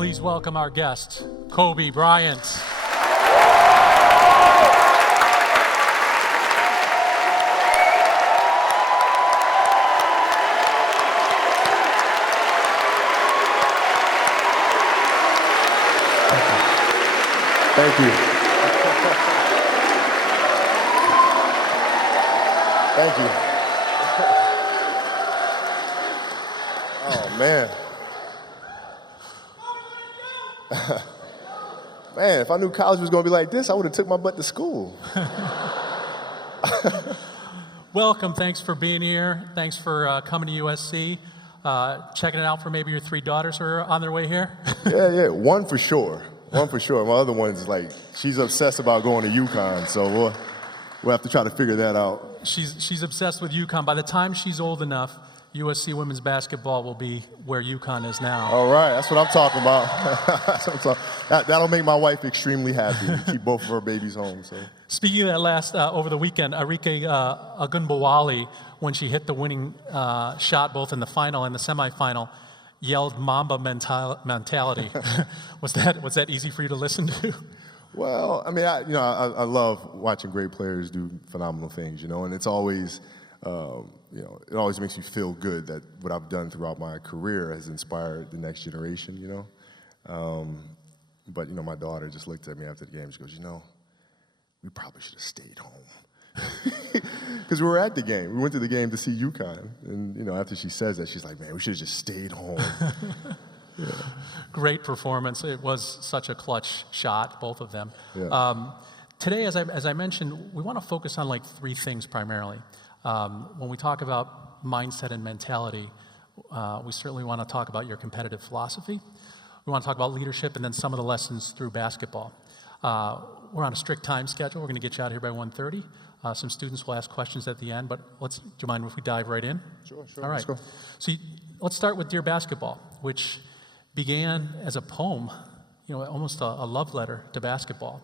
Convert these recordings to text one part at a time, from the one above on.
Please welcome our guest, Kobe Bryant. Thank you. Thank you. Oh, man. Man, if I knew college was going to be like this, I would have took my butt to school. Welcome. Thanks for being here. Thanks for coming to USC. Checking it out for maybe your 3 daughters who are on their way here. Yeah. One for sure. My other one's like, she's obsessed about going to UConn, so we'll have to try to figure that out. She's obsessed with UConn. By the time she's old enough, USC women's basketball will be where UConn is now. All right, that's what I'm talking about. That'll make my wife extremely happy to keep both of her babies home. So. Speaking of that last, over the weekend, Arike Ogunbowale, when she hit the winning shot both in the final and the semifinal, yelled Mamba mentality. Was that easy for you to listen to? Well, I mean, I love watching great players do phenomenal things, and it's always, it always makes me feel good that what I've done throughout my career has inspired the next generation, But, my daughter just looked at me after the game. She goes, we probably should have stayed home. Because we were at the game. We went to the game to see UConn. And, after she says that, she's like, man, we should have just stayed home. Yeah. Great performance. It was such a clutch shot, both of them. Yeah. Today, as I mentioned, we want to focus on 3 things primarily. When we talk about mindset and mentality, we certainly want to talk about your competitive philosophy. We want to talk about leadership and then some of the lessons through basketball. We're on a strict time schedule. We're going to get you out here by 1:30. Some students will ask questions at the end, but do you mind if we dive right in? Sure. All right. Let's go. So let's start with Dear Basketball, which began as a poem, almost a love letter to basketball.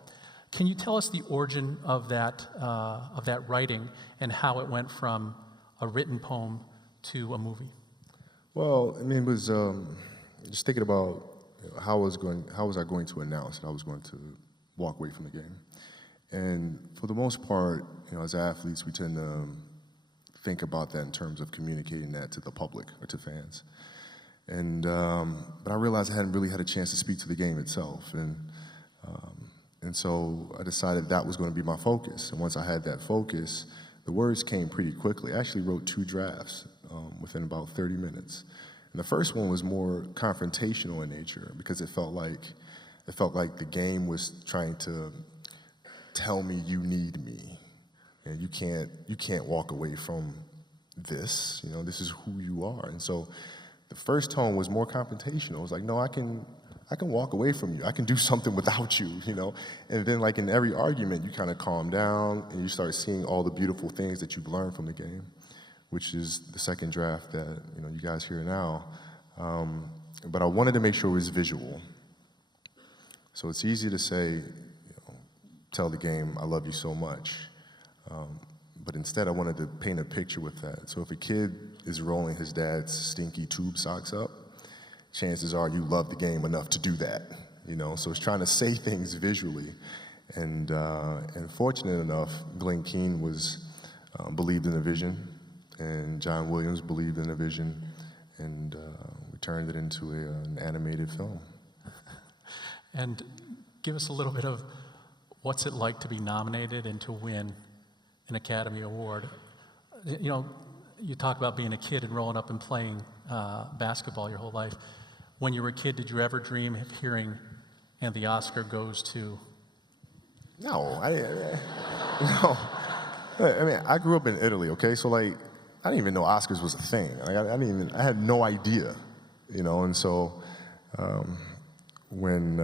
Can you tell us the origin of that writing and how it went from a written poem to a movie? Well, I mean, it was just thinking about how was I going to announce that I was going to walk away from the game. And for the most part, as athletes, we tend to think about that in terms of communicating that to the public or to fans. And but I realized I hadn't really had a chance to speak to the game itself, and so I decided that was going to be my focus. And once I had that focus, the words came pretty quickly. I actually wrote 2 drafts within about 30 minutes. And the first one was more confrontational in nature because it felt like the game was trying to tell me you need me, and you can't walk away from this. This is who you are. And so the first tone was more confrontational. It was like, no, I can walk away from you. I can do something without you, And then in every argument, you kind of calm down and you start seeing all the beautiful things that you've learned from the game, which is the second draft that, you guys hear now. But I wanted to make sure it was visual. So it's easy to say, tell the game, I love you so much. But instead, I wanted to paint a picture with that. So if a kid is rolling his dad's stinky tube socks up, chances are you love the game enough to do that. So it's trying to say things visually. And fortunate enough, Glenn Keane believed in the vision, and John Williams believed in the vision, and we turned it into an animated film. And give us a little bit of what's it like to be nominated and to win an Academy Award. You talk about being a kid and rolling up and playing basketball your whole life. When you were a kid, did you ever dream of hearing, and the Oscar goes to? No, no. I mean, I grew up in Italy, okay? So, I didn't even know Oscars was a thing. I had no idea, And so, when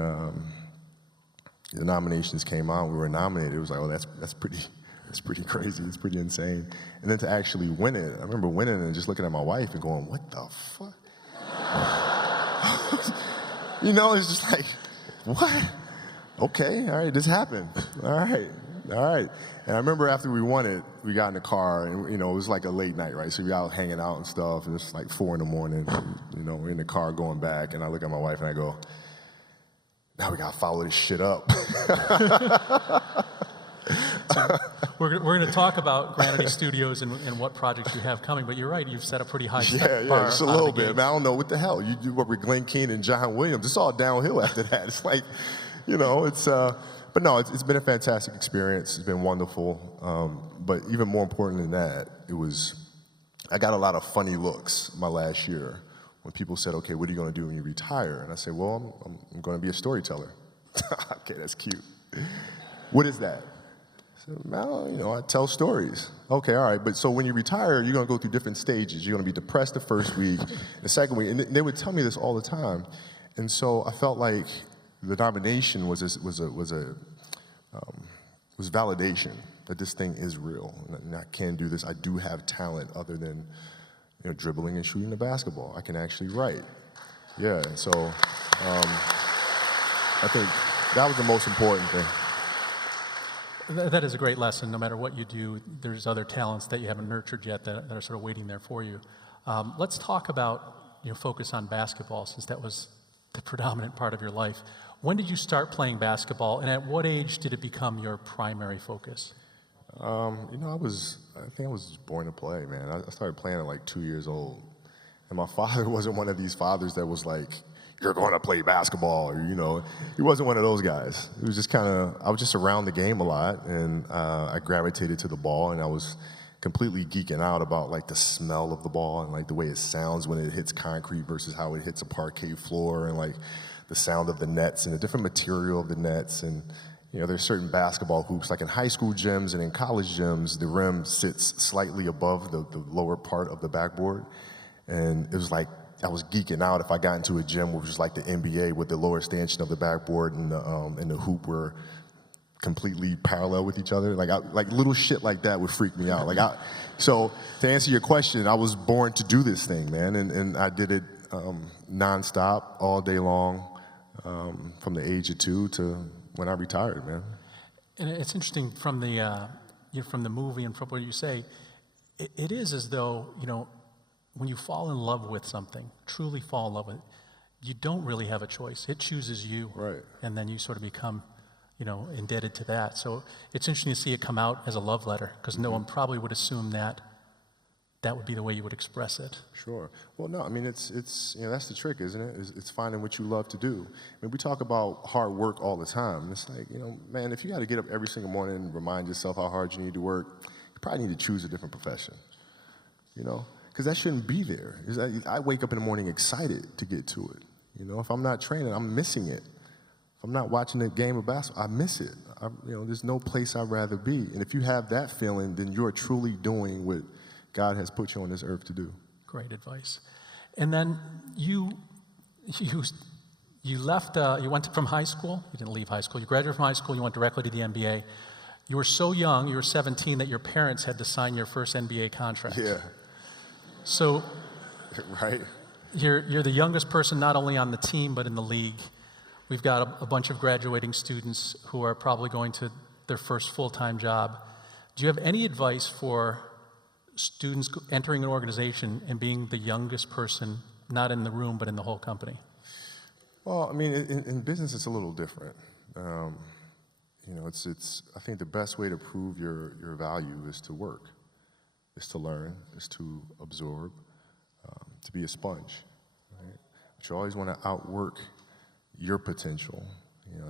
the nominations came out, we were nominated. It was like, oh, that's pretty crazy. It's pretty insane. And then to actually win it, I remember winning and just looking at my wife and going, what the fuck? It's just like, what? Okay, all right, this happened. All right. And I remember after we won it, we got in the car, and it was like a late night, right? So we out hanging out and stuff, and it's like 4 a.m. And, we're in the car going back, and I look at my wife and I go, now we gotta follow this shit up. We're going to talk about Granity Studios and what projects you have coming, but you're right, you've set a pretty high bar. Yeah, just a little bit. Man, I don't know what the hell. You do what with Glenn Keane and John Williams. It's all downhill after that. It's like, but no, it's been a fantastic experience. It's been wonderful. But even more important than that, I got a lot of funny looks my last year when people said, okay, what are you going to do when you retire? And I said, well, I'm going to be a storyteller. Okay, that's cute. What is that? So, well, I tell stories. Okay, all right, but so when you retire, you're gonna go through different stages. You're gonna be depressed the first week, the second week, and they would tell me this all the time. And so I felt like the nomination was validation that this thing is real, and I can do this. I do have talent other than dribbling and shooting the basketball. I can actually write. Yeah, and so I think that was the most important thing. That is a great lesson. No matter what you do, there's other talents that you haven't nurtured yet that are sort of waiting there for you. Let's talk about focus on basketball, since that was the predominant part of your life. When did you start playing basketball, and at what age did it become your primary focus? I think I was born to play, man. I started playing at like 2 years old, and my father wasn't one of these fathers that was like, you're going to play basketball, or, he wasn't one of those guys. It was just I was just around the game a lot, and I gravitated to the ball, and I was completely geeking out about like the smell of the ball and like the way it sounds when it hits concrete versus how it hits a parquet floor, and like the sound of the nets and the different material of the nets. And there's certain basketball hoops, like in high school gyms and in college gyms, the rim sits slightly above the lower part of the backboard, and it was like I was geeking out if I got into a gym which was like the NBA with the lower stanchion of the backboard and the hoop were completely parallel with each other. Like little shit like that would freak me out. So to answer your question, I was born to do this thing, man, and I did it nonstop all day long from the age of 2 to when I retired, man. And it's interesting from the movie and from what you say, it is as though when you fall in love with something, truly fall in love with it, you don't really have a choice. It chooses you. Right. And then you sort of become, indebted to that. So it's interesting to see it come out as a love letter, because no one probably would assume that would be the way you would express it. Sure. Well, no, I mean, it's that's the trick, isn't it? It's finding what you love to do. I mean, we talk about hard work all the time. It's like, man, if you got to get up every single morning and remind yourself how hard you need to work, you probably need to choose a different profession, because that shouldn't be there. I wake up in the morning excited to get to it. If I'm not training, I'm missing it. If I'm not watching a game of basketball, I miss it. There's no place I'd rather be. And if you have that feeling, then you're truly doing what God has put you on this earth to do. Great advice. And then you left, you went from high school. You didn't leave high school. You graduated from high school. You went directly to the NBA. You were so young, you were 17, that your parents had to sign your first NBA contract. Yeah. So, right. You're the youngest person not only on the team but in the league. We've got a bunch of graduating students who are probably going to their first full-time job. Do you have any advice for students entering an organization and being the youngest person, not in the room but in the whole company? Well, I mean, in business it's a little different. I think the best way to prove your value is to work. Is to learn, is to absorb, to be a sponge. Right? But you always want to outwork your potential.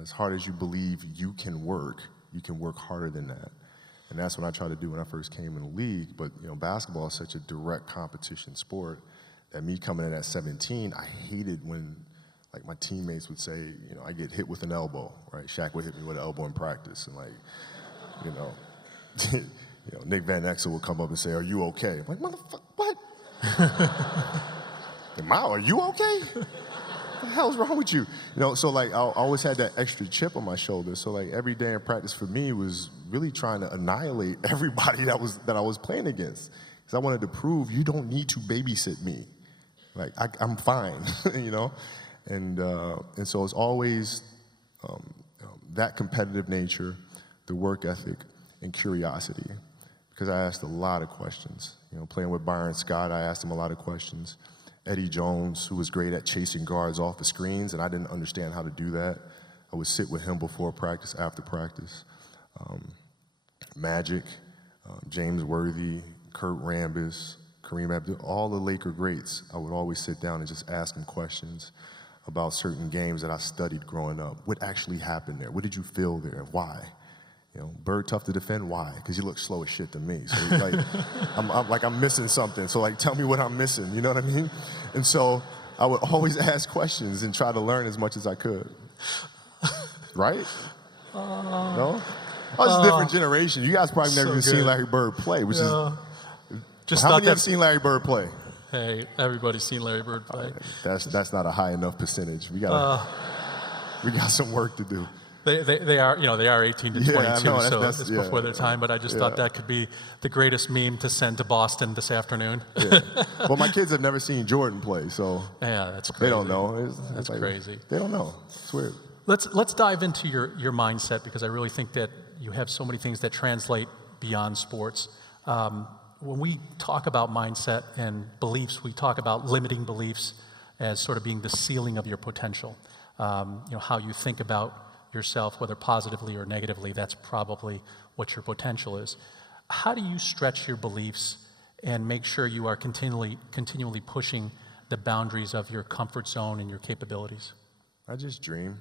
As hard as you believe you can work harder than that. And that's what I tried to do when I first came in the league. But basketball is such a direct competition sport that me coming in at 17, I hated when like my teammates would say, I get hit with an elbow, right? Shaq would hit me with an elbow in practice, and Nick Van Exel would come up and say, "Are you okay?" I'm like, "Motherfucker, what? Mao, are you okay? What the hell's wrong with you?" So like I always had that extra chip on my shoulder. So like every day in practice for me was really trying to annihilate everybody that I was playing against, because I wanted to prove you don't need to babysit me. Like I'm fine, And so it's always that competitive nature, the work ethic, and curiosity. Because I asked a lot of questions. Playing with Byron Scott, I asked him a lot of questions. Eddie Jones, who was great at chasing guards off the screens, and I didn't understand how to do that. I would sit with him before practice, after practice. Magic, James Worthy, Kurt Rambis, Kareem Abdul, all the Laker greats, I would always sit down and just ask them questions about certain games that I studied growing up. What actually happened there? What did you feel there and why? You know, Bird tough to defend, why? Because he looks slow as shit to me. So like, I'm missing something. So like, tell me what I'm missing, you know what I mean? And so I would always ask questions and try to learn as much as I could. Right? No? Oh, it's a different generation. You guys probably never even seen Larry Bird play, which is, how many have seen Larry Bird play? Hey, everybody's seen Larry Bird play. That's not a high enough percentage. We got some work to do. They are 18 to 22, so it's yeah, before their time. But I just thought that could be the greatest meme to send to Boston this afternoon. Yeah. Well, my kids have never seen Jordan play, so yeah, that's crazy. They don't know. That's like, crazy. They don't know. It's weird. Let's dive into your mindset, because I really think that you have so many things that translate beyond sports. When we talk about mindset and beliefs, we talk about limiting beliefs as sort of being the ceiling of your potential. How you think about yourself, whether positively or negatively, that's probably what your potential is. How do you stretch your beliefs and make sure you are continually pushing the boundaries of your comfort zone and your capabilities? I just dream.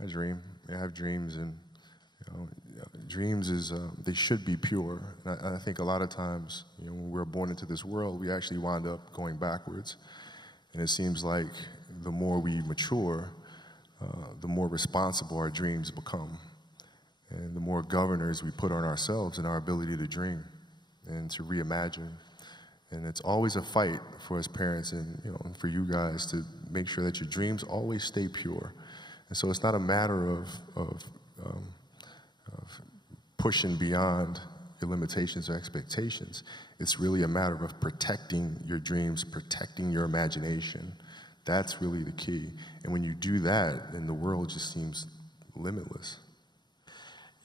I dream. I have dreams, and dreams is they should be pure. And I think a lot of times, when we're born into this world, we actually wind up going backwards. And it seems like the more we mature, the more responsible our dreams become, and the more governors we put on ourselves and our ability to dream and to reimagine. And it's always a fight for us parents and for you guys to make sure that your dreams always stay pure. And so it's not a matter of pushing beyond your limitations or expectations. It's really a matter of protecting your dreams, protecting your imagination. That's really the key. And when you do that, then the world just seems limitless.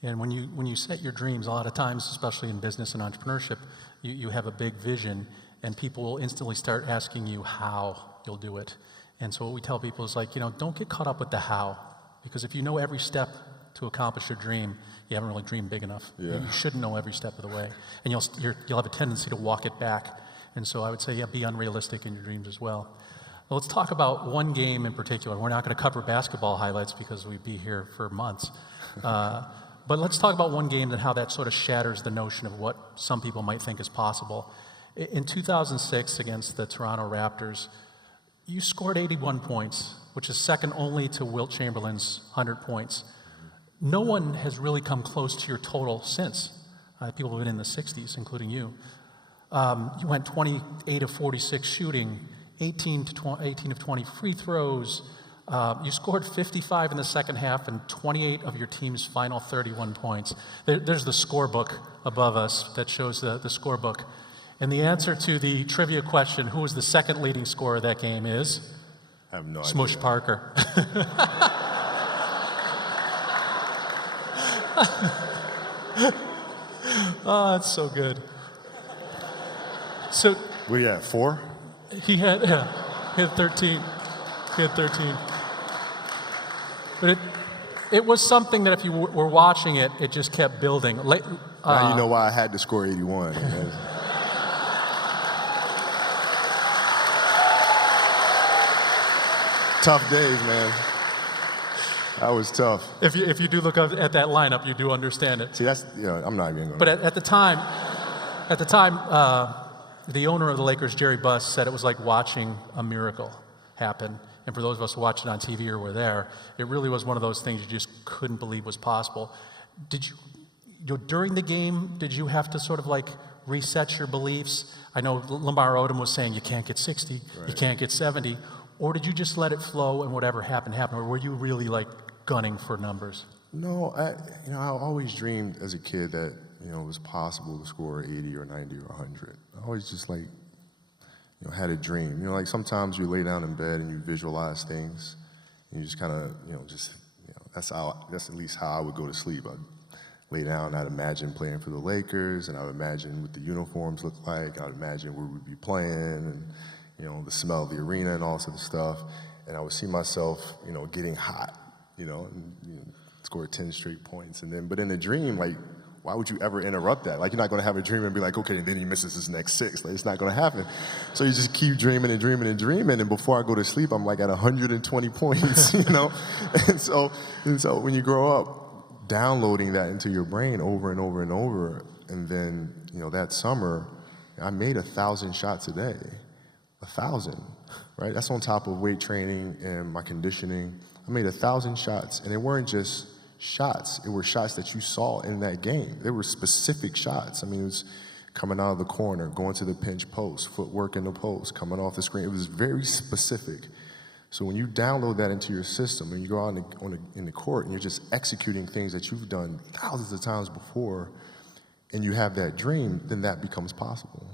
And when you set your dreams, a lot of times, especially in business and entrepreneurship, you have a big vision, and people will instantly start asking you how you'll do it. And so what we tell people is don't get caught up with the how, because if you know every step to accomplish your dream, you haven't really dreamed big enough. Yeah. You should know every step of the way, and you'll have a tendency to walk it back. And so I would say, be unrealistic in your dreams as well. Well, let's talk about one game in particular. We're not going to cover basketball highlights because we'd be here for months. But let's talk about one game and how that sort of shatters the notion of what some people might think is possible. In 2006 against the Toronto Raptors, you scored 81 points, which is second only to Wilt Chamberlain's 100 points. No one has really come close to your total since. People have been in the 60s, including you. You went 28 of 46 shooting, 18 of 20 free throws. You scored 55 in the second half and 28 of your team's final 31 points. There's the scorebook above us that shows the scorebook. And the answer to the trivia question, who was the second leading scorer of that game, is? I have no Smush idea. Parker. Oh, that's so good. So What do you have, 4? he had 13. He had 13. But it was something that if you were watching it, it just kept building. Now you know why I had to score 81. Tough days, man. That was tough. If you do look at that lineup, you do understand it. See, that's, I'm not even going to. But at the time, the owner of the Lakers, Jeanie Buss, said it was like watching a miracle happen. And for those of us who watched it on TV or were there, it really was one of those things you just couldn't believe was possible. Did you during the game, did you have to sort of like reset your beliefs? I know Lamar Odom was saying you can't get 60, right. You can't get 70. Or did you just let it flow and whatever happened, happened? Or were you really like gunning for numbers? No, I always dreamed as a kid that, it was possible to score 80 or 90 or 100. I always just had a dream. Like sometimes you lay down in bed and you visualize things, and you just kind of, that's at least how I would go to sleep. I'd lay down, I'd imagine playing for the Lakers, and I would imagine what the uniforms look like. I'd imagine where we'd be playing, and the smell of the arena and all sort of stuff. And I would see myself, getting hot and score 10 straight points. But in a dream, like, why would you ever interrupt that? Like, you're not going to have a dream and be like, okay, and then he misses his next 6. Like, it's not going to happen. So you just keep dreaming and dreaming and dreaming, and before I go to sleep, I'm like at 120 points, And so when you grow up, downloading that into your brain over and over and over, and then, that summer, I made 1,000 shots a day. 1,000, right? That's on top of weight training and my conditioning. I made 1,000 shots, and it weren't just shots. It were shots that you saw in that game. They were specific shots. I mean, it was coming out of the corner, going to the pinch post, footwork in the post, coming off the screen. It was very specific. So when you download that into your system and you go out in the court and you're just executing things that you've done thousands of times before, and you have that dream, then that becomes possible.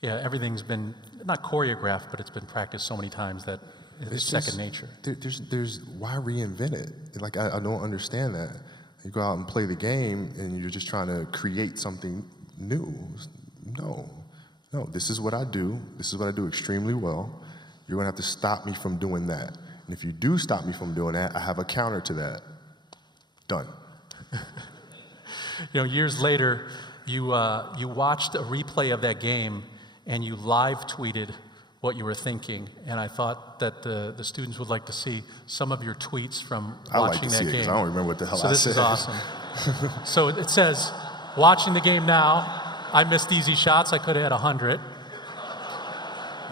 Yeah, everything's been, not choreographed, but it's been practiced so many times that it's second nature. There's why reinvent it? Like, I don't understand that. You go out and play the game, and you're just trying to create something new. No, this is what I do. This is what I do extremely well. You're going to have to stop me from doing that. And if you do stop me from doing that, I have a counter to that. Done. Years later, you watched a replay of that game, and you live tweeted what you were thinking, and I thought that the students would like to see some of your tweets from watching that game. I like to see it because I don't remember what the hell I said. So this is awesome. So it says, watching the game now, I missed easy shots. I could have had 100.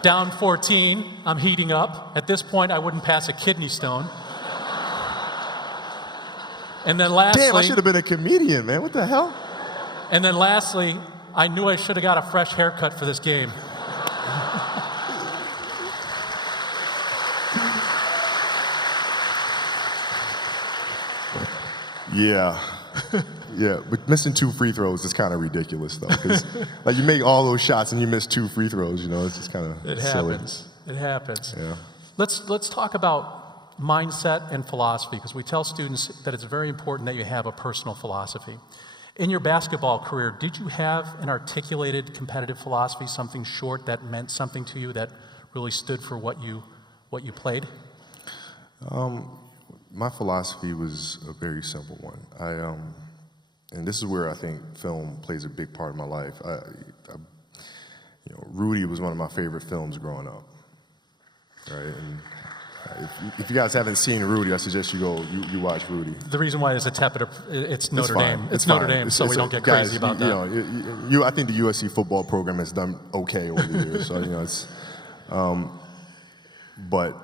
Down 14, I'm heating up. At this point, I wouldn't pass a kidney stone. And then lastly... Damn, I should have been a comedian, man. What the hell? And then lastly, I knew I should have got a fresh haircut for this game. Yeah, but missing 2 free throws is kind of ridiculous, though, because like you make all those shots and you miss 2 free throws, it's just kind of silly. It happens. Yeah. Let's talk about mindset and philosophy, because we tell students that it's very important that you have a personal philosophy. In your basketball career, did you have an articulated competitive philosophy, something short that meant something to you, that really stood for what you played? My philosophy was a very simple one. And this is where I think film plays a big part of my life. Rudy was one of my favorite films growing up, right? And if you guys haven't seen Rudy, I suggest you watch Rudy. The reason why it's it's Notre Dame. It's Notre Dame, so we don't get crazy about that. I think the USC football program has done okay over the years. So it's, but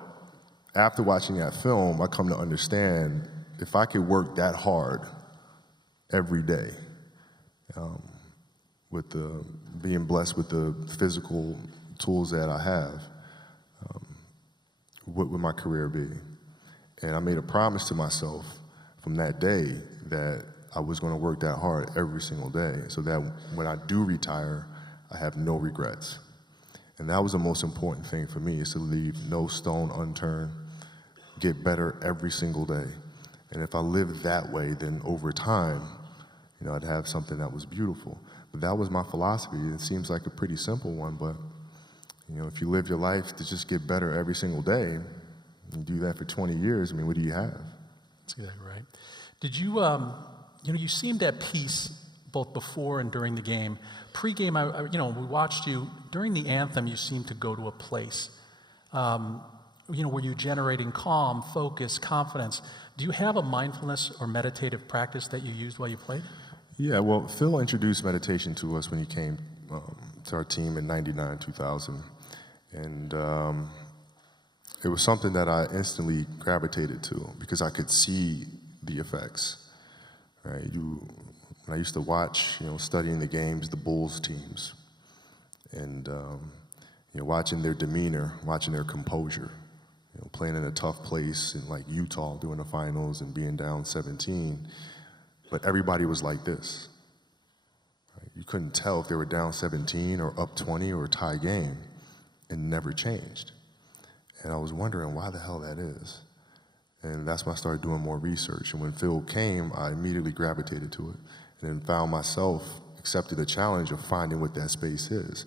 after watching that film, I come to understand if I could work that hard every day, with being blessed with the physical tools that I have, what would my career be? And I made a promise to myself from that day that I was going to work that hard every single day, so that when I do retire, I have no regrets. And that was the most important thing for me, is to leave no stone unturned, get better every single day. And if I lived that way, then over time, I'd have something that was beautiful. But that was my philosophy. It seems like a pretty simple one, but if you live your life to just get better every single day, and do that for 20 years, what do you have? That's exactly right. Did you, you seemed at peace both before and during the game. Pre-game, we watched you. During the anthem, you seemed to go to a place. Were you generating calm, focus, confidence? Do you have a mindfulness or meditative practice that you used while you played? Yeah, well, Phil introduced meditation to us when he came to our team in '99, 2000. And it was something that I instantly gravitated to because I could see the effects. Right? When I used to watch, studying the games, the Bulls teams, and watching their demeanor, watching their composure, playing in a tough place in like Utah, doing the finals and being down 17, but everybody was like this. Right? You couldn't tell if they were down 17 or up 20 or a tie game. It never changed. And I was wondering why the hell that is. And that's when I started doing more research. And when Phil came, I immediately gravitated to it and then found myself accepted the challenge of finding what that space is.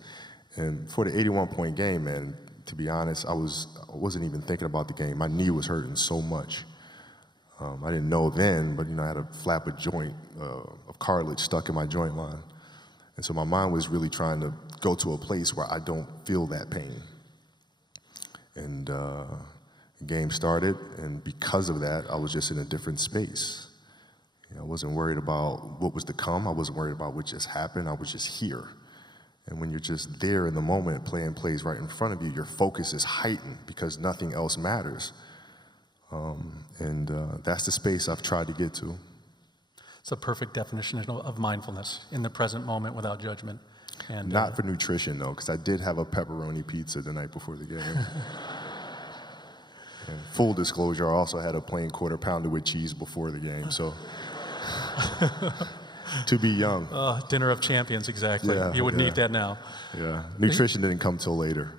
And for the 81-point game, man, to be honest, I wasn't even thinking about the game. My knee was hurting so much. I didn't know then, but I had a flap of joint of cartilage stuck in my joint line. And so my mind was really trying to go to a place where I don't feel that pain. And the game started, and because of that, I was just in a different space. I wasn't worried about what was to come. I wasn't worried about what just happened. I was just here. And when you're just there in the moment, playing plays right in front of you, your focus is heightened because nothing else matters. That's the space I've tried to get to. It's a perfect definition of mindfulness, in the present moment without judgment. And not for nutrition, though, because I did have a pepperoni pizza the night before the game. And full disclosure, I also had a plain quarter pounder with cheese before the game, so to be young. Dinner of champions, exactly. Yeah, you wouldn't yeah. eat that now. Yeah, nutrition didn't come till later.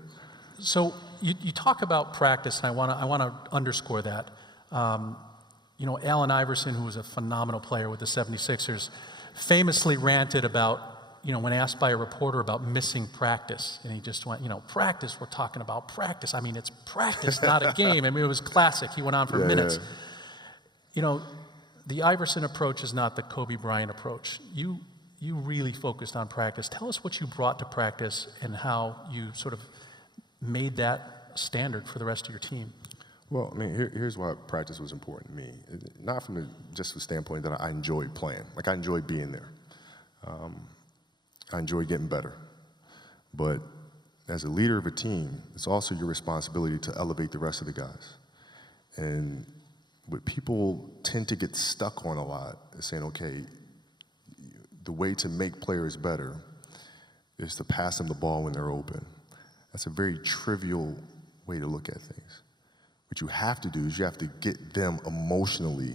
So you talk about practice, and I want to underscore that. Allen Iverson, who was a phenomenal player with the 76ers, famously ranted about, when asked by a reporter about missing practice, and he just went, practice, we're talking about practice. I mean, it's practice, not a game. I mean, it was classic. He went on for minutes. Yeah. The Iverson approach is not the Kobe Bryant approach. You really focused on practice. Tell us what you brought to practice and how you sort of made that standard for the rest of your team. Well, I mean, here's why practice was important to me. Not from just the standpoint that I enjoyed playing. Like, I enjoyed being there. I enjoy getting better. But as a leader of a team, it's also your responsibility to elevate the rest of the guys. And what people tend to get stuck on a lot is saying, okay, the way to make players better is to pass them the ball when they're open. That's a very trivial way to look at things. What you have to do is you have to get them emotionally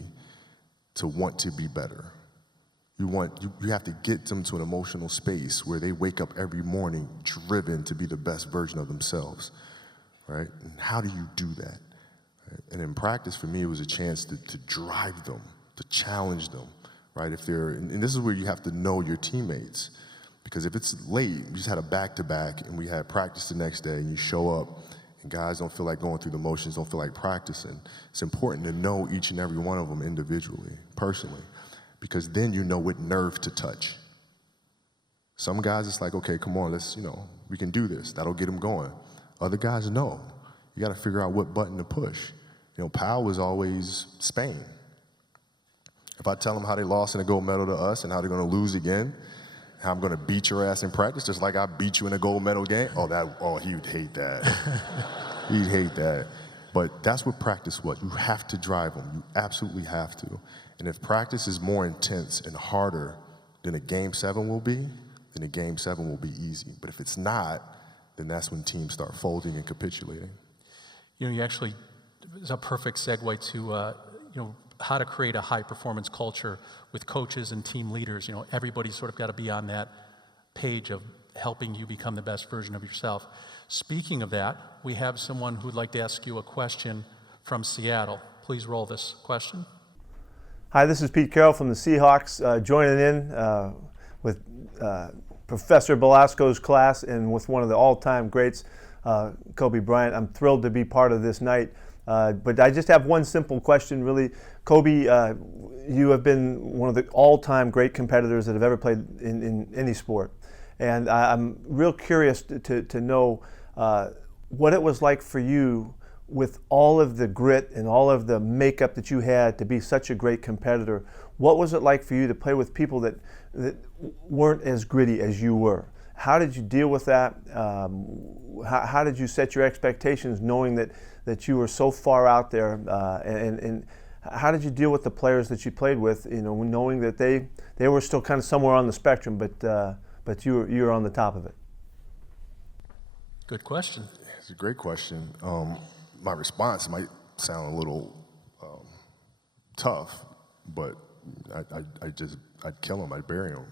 to want to be better. You have to get them to an emotional space where they wake up every morning driven to be the best version of themselves, right? And how do you do that? Right? And in practice, for me, it was a chance to drive them, to challenge them, right? And this is where you have to know your teammates, because if it's late, we just had a back-to-back, and we had practice the next day, and you show up, and guys don't feel like going through the motions, don't feel like practicing. It's important to know each and every one of them individually, personally, because then you know what nerve to touch. Some guys, it's like, okay, come on, we can do this. That'll get them going. Other guys, no. You got to figure out what button to push. Powell was always Spain. If I tell them how they lost in a gold medal to us and how they're going to lose again, how I'm going to beat your ass in practice, just like I beat you in a gold medal game, he would hate that. He'd hate that. But that's what practice was. You have to drive them. You absolutely have to. And if practice is more intense and harder than a Game 7 will be, then a Game 7 will be easy. But if it's not, then that's when teams start folding and capitulating. It's a perfect segue to, how to create a high-performance culture with coaches and team leaders. Everybody's sort of got to be on that page of helping you become the best version of yourself. Speaking of that, we have someone who'd like to ask you a question from Seattle. Please roll this question. Hi, this is Pete Carroll from the Seahawks, joining in with Professor Belasco's class and with one of the all-time greats, Kobe Bryant. I'm thrilled to be part of this night. But I just have one simple question, really. Kobe, you have been one of the all-time great competitors that have ever played in any sport. And I'm real curious to know what it was like for you with all of the grit and all of the makeup that you had to be such a great competitor. What was it like for you to play with people that weren't as gritty as you were? How did you deal with that? How did you set your expectations knowing that you were so far out there? And how did you deal with the players that you played with, knowing that they were still kind of somewhere on the spectrum, but you were on the top of it? Good question. It's a great question. My response might sound a little tough, but I'd kill him, I'd bury him.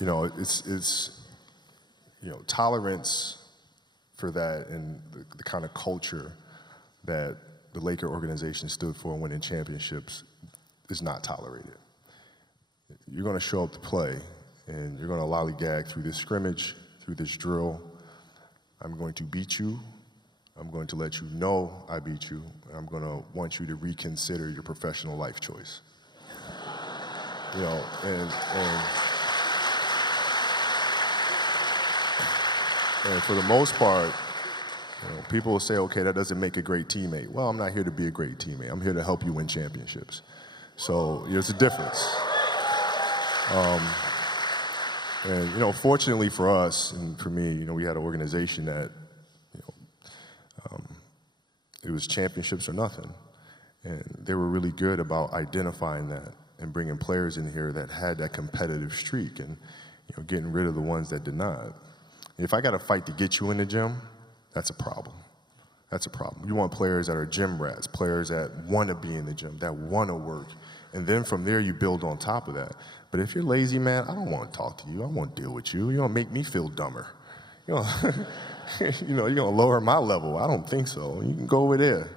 It's tolerance for that and the kind of culture that the Laker organization stood for in winning championships is not tolerated. You're going to show up to play, and you're going to lollygag through this scrimmage, through this drill. I'm going to beat you. I'm going to let you know I beat you. I'm going to want you to reconsider your professional life choice. You know, and for the most part, you know, people will say, okay, that doesn't make a great teammate. Well, I'm not here to be a great teammate. I'm here to help you win championships. So there's a difference. And, you know, fortunately for us and for me, you know, we had an organization that, you know, it was championships or nothing. And they were really good about identifying that and bringing players in here that had that competitive streak and, you know, getting rid of the ones that did not. If I got to fight to get you in the gym, that's a problem. That's a problem. You want players that are gym rats, players that want to be in the gym, that want to work. And then from there, you build on top of that. But if you're lazy, man, I don't want to talk to you. I won't deal with you. You're going to make me feel dumber. You know, you know, you're going to lower my level. I don't think so. You can go over there.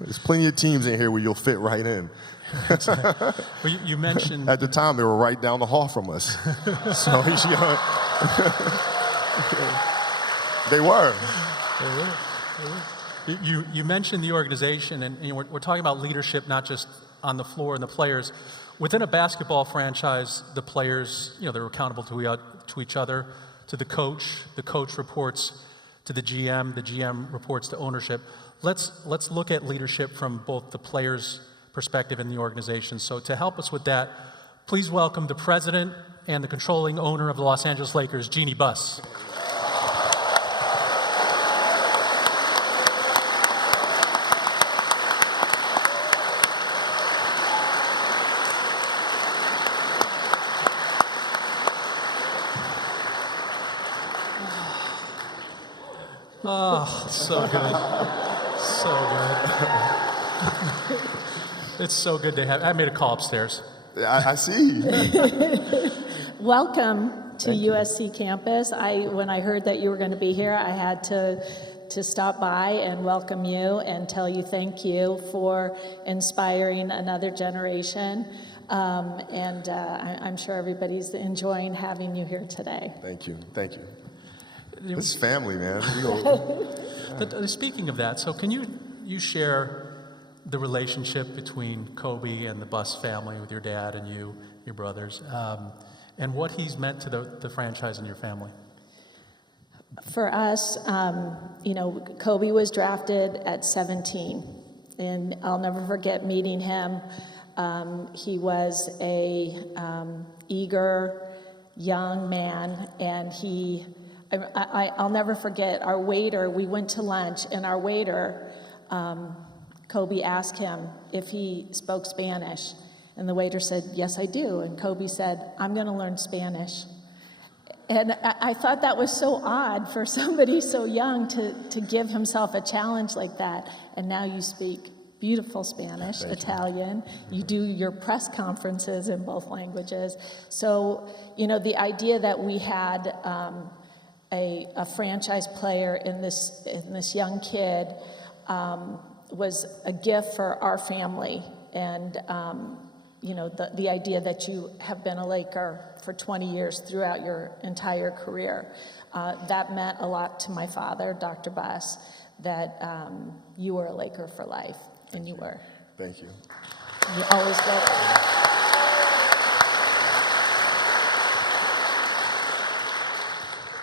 There's plenty of teams in here where you'll fit right in. Well, you mentioned... At the time, they were right down the hall from us. So, you know, they were. You mentioned the organization, and you know, we're talking about leadership, not just on the floor and the players. Within a basketball franchise, the players, you know, they're accountable to each other, to the coach reports to the GM reports to ownership. Let's look at leadership from both the players' perspective and the organization. So to help us with that, please welcome the president and the controlling owner of the Los Angeles Lakers, Jeanie Buss. Oh, so good. So good. It's so good to have. I made a call upstairs. I see. Welcome to USC campus. When I heard that you were going to be here, I had to stop by and welcome you and tell you thank you for inspiring another generation. I'm sure everybody's enjoying having you here today. Thank you. Thank you. This is family, man. Speaking of that, so can you share the relationship between Kobe and the Buss family with your dad and you, your brothers, and what he's meant to the franchise and your family? For us, you know, Kobe was drafted at 17, and I'll never forget meeting him. He was a eager young man, and I'll never forget our waiter. We went to lunch, and our waiter, Kobe asked him if he spoke Spanish, and the waiter said, "Yes, I do." And Kobe said, "I'm going to learn Spanish." And I thought that was so odd for somebody so young to give himself a challenge like that. And now you speak beautiful Spanish, Italian. You do your press conferences in both languages. So, you know, the idea that we had a franchise player in this young kid was a gift for our family. And, you know, the idea that you have been a Laker for 20 years throughout your entire career, that meant a lot to my father, Dr. Buss, that you were a Laker for life, and you were. Thank you. You always will.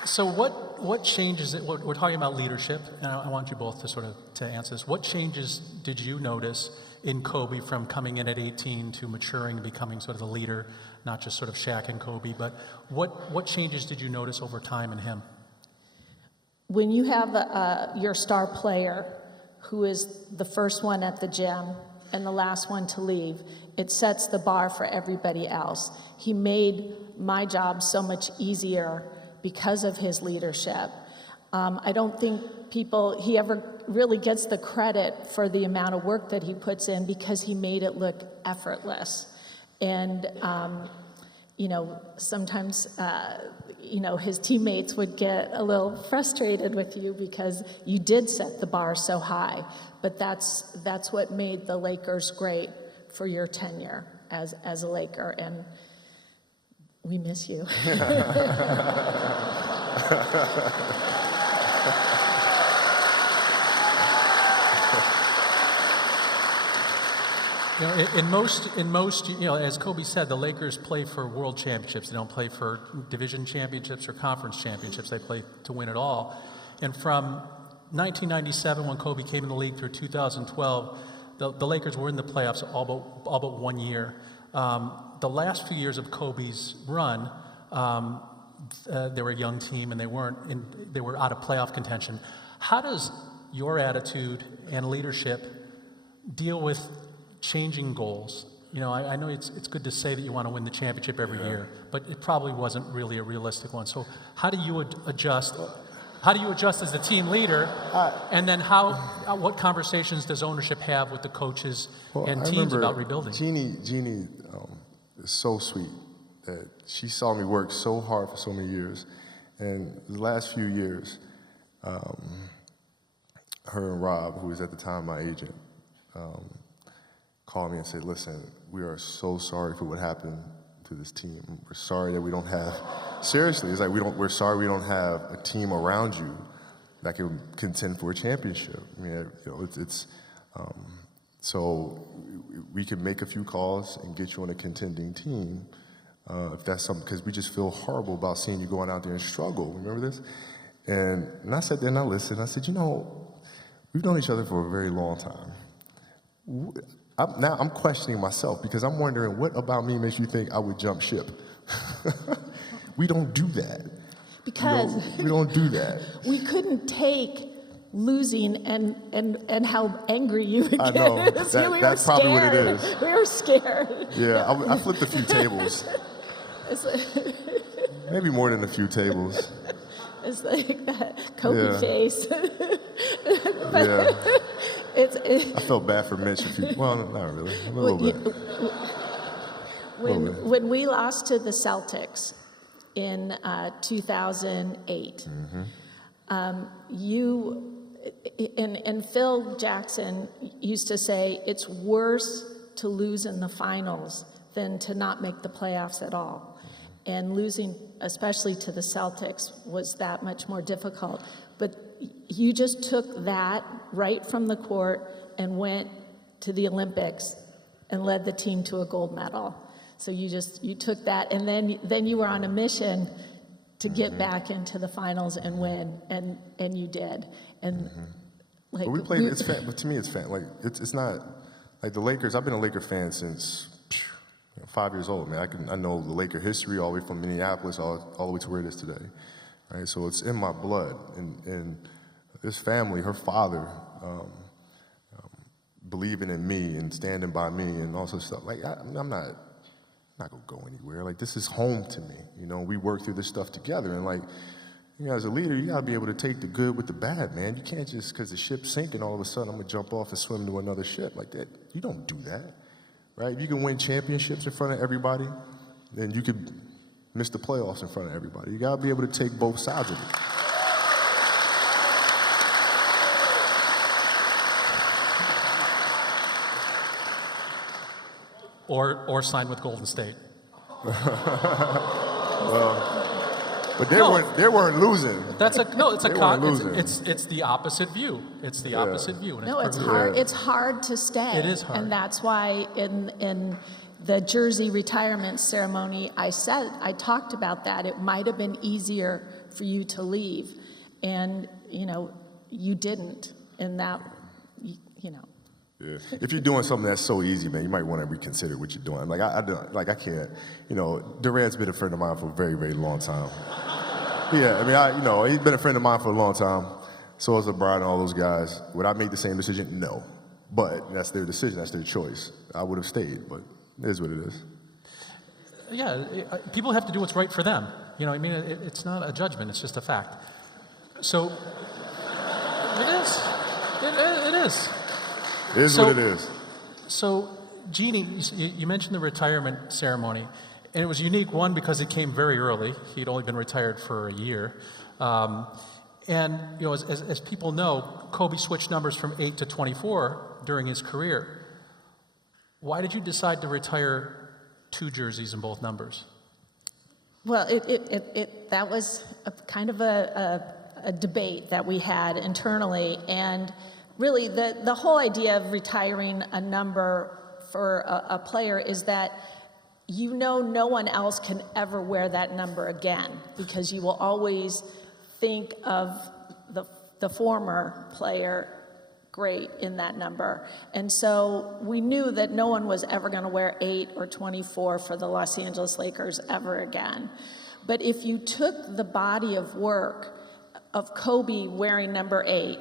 So what changes, we're talking about leadership, and I want you both to answer this. What changes did you notice in Kobe from coming in at 18 to maturing and becoming sort of the leader, not just sort of Shaq and Kobe, but what changes did you notice over time in him? When you have your star player who is the first one at the gym and the last one to leave, it sets the bar for everybody else. He made my job so much easier because of his leadership. I don't think he ever really gets the credit for the amount of work that he puts in because he made it look effortless. And, you know, sometimes, you know, his teammates would get a little frustrated with you because you did set the bar so high. But that's what made the Lakers great for your tenure as a Laker. And we miss you. You know, in most, you know, as Kobe said, the Lakers play for world championships. They don't play for division championships or conference championships. They play to win it all. And from 1997, when Kobe came in the league, through 2012, the Lakers were in the playoffs all but 1 year. The last few years of Kobe's run, they were a young team and they were out of playoff contention. How does your attitude and leadership deal with changing goals? You know, I know it's good to say that you want to win the championship every year, but it probably wasn't really a realistic one. So how do you adjust? How do you adjust as the team leader? And then what conversations does ownership have with the coaches and teams about rebuilding? Jeanie is so sweet that she saw me work so hard for so many years. And the last few years, her and Rob, who was at the time my agent, called me and said, listen, we are so sorry for what happened to this team. We're sorry that we don't have, seriously, it's like we're sorry we don't have a team around you that can contend for a championship. I mean, you know, so we can make a few calls and get you on a contending team if that's something, because we just feel horrible about seeing you going out there and struggle. Remember this? And I sat there and I listened. I said, you know, we've known each other for a very long time. Now I'm questioning myself because I'm wondering what about me makes you think I would jump ship? We don't do that. Because we don't do that. we couldn't take losing and how angry you would get. I know. That's probably what it is. We were scared. Yeah, I flipped a few tables. Maybe more than a few tables. It's like that Kobe face. Yeah. I felt bad for Mitch well, not really, a little bit. When we lost to the Celtics in 2008, you and Phil Jackson used to say it's worse to lose in the finals than to not make the playoffs at all. And losing, especially to the Celtics, was that much more difficult. But you just took that right from the court and went to the Olympics and led the team to a gold medal. So you took that, and then you were on a mission to get back into the finals and win, and you did. And like, but we played. But to me, it's fan. Like it's not like the Lakers. I've been a Laker fan since 5 years old, man. I know the Laker history all the way from Minneapolis all the way to where it is today, right? So it's in my blood. And this family, her father, believing in me and standing by me and also stuff. Like I'm not gonna go anywhere. Like this is home to me. You know, we work through this stuff together. And like, you know, as a leader, you gotta be able to take the good with the bad, man. You can't just because the ship's sinking, all of a sudden I'm gonna jump off and swim to another ship like that. You don't do that. Right? If you can win championships in front of everybody, then you could miss the playoffs in front of everybody. You gotta be able to take both sides of it. Or sign with Golden State. But they weren't losing. It's the opposite view. It's the opposite view. No, it's hard. It's hard to stay. It is hard. And that's why in the jersey retirement ceremony, I talked about that. It might have been easier for you to leave, and you didn't. And that, Yeah. If you're doing something that's so easy, man, you might want to reconsider what you're doing. Like I can't. Durant's been a friend of mine for a very, very long time. Yeah, I mean, he's been a friend of mine for a long time. So is LeBron and all those guys. Would I make the same decision? No. But that's their decision. That's their choice. I would have stayed, but it is what it is. Yeah, people have to do what's right for them. It's not a judgment. It's just a fact. So it is. It is. It is what it is. So, Jeanie, you mentioned the retirement ceremony, and it was unique, one, because it came very early. He'd only been retired for a year. As people know, Kobe switched numbers from 8 to 24 during his career. Why did you decide to retire 2 jerseys in both numbers? Well, that was kind of a debate that we had internally, and really, the whole idea of retiring a number for a player is that you know no one else can ever wear that number again, because you will always think of the former player great in that number. And so we knew that no one was ever going to wear 8 or 24 for the Los Angeles Lakers ever again. But if you took the body of work of Kobe wearing number 8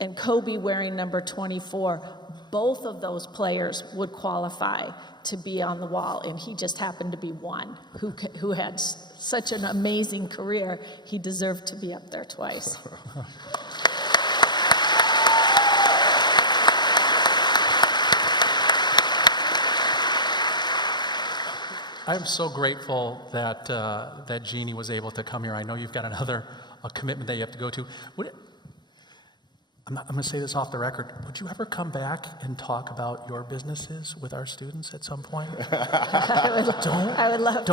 and Kobe wearing number 24, both of those players would qualify to be on the wall, and he just happened to be one who had such an amazing career. He deserved to be up there twice. I'm so grateful that that Jeanie was able to come here. I know you've got a commitment that you have to go to. I'm going to say this off the record. Would you ever come back and talk about your businesses with our students at some point? I would love to.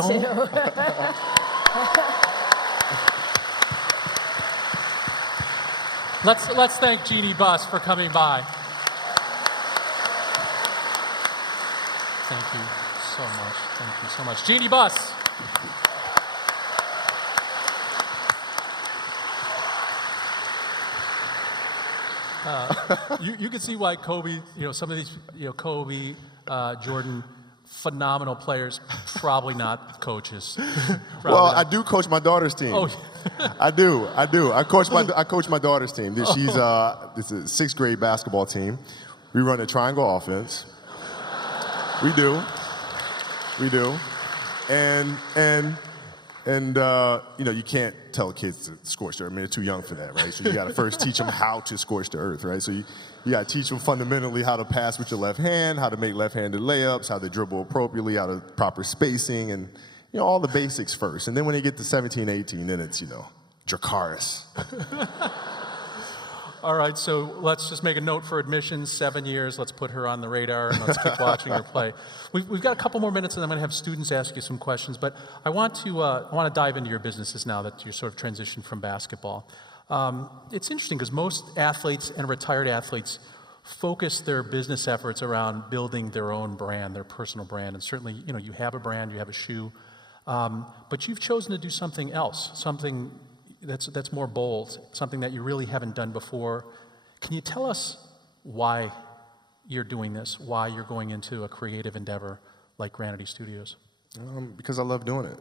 Let's thank Jeanie Buss for coming by. Thank you so much. Thank you so much. Jeanie Buss. You can see why Kobe, some of these, Kobe, Jordan, phenomenal players, probably not coaches. I do coach my daughter's team. Oh. I do. I coach my daughter's team. She's it's a 6th grade basketball team. We run a triangle offense. We do. And you can't tell kids to scorch the earth. I mean, they're too young for that, right? So you got to first teach them how to scorch the earth, right? So you got to teach them fundamentally how to pass with your left hand, how to make left-handed layups, how to dribble appropriately, how to proper spacing, and all the basics first. And then when they get to 17, 18, then it's Dracarys. All right, so let's just make a note for admissions, 7 years. Let's put her on the radar, and let's keep watching her play. We've got a couple more minutes, and I'm going to have students ask you some questions. But I want to dive into your businesses now that you're sort of transitioned from basketball. It's interesting because most athletes and retired athletes focus their business efforts around building their own brand, their personal brand. And certainly, you have a brand, you have a shoe, but you've chosen to do something else, something that's more bold, something that you really haven't done before. Can you tell us why you're doing this, why you're going into a creative endeavor like Granity Studios? Because I love doing it.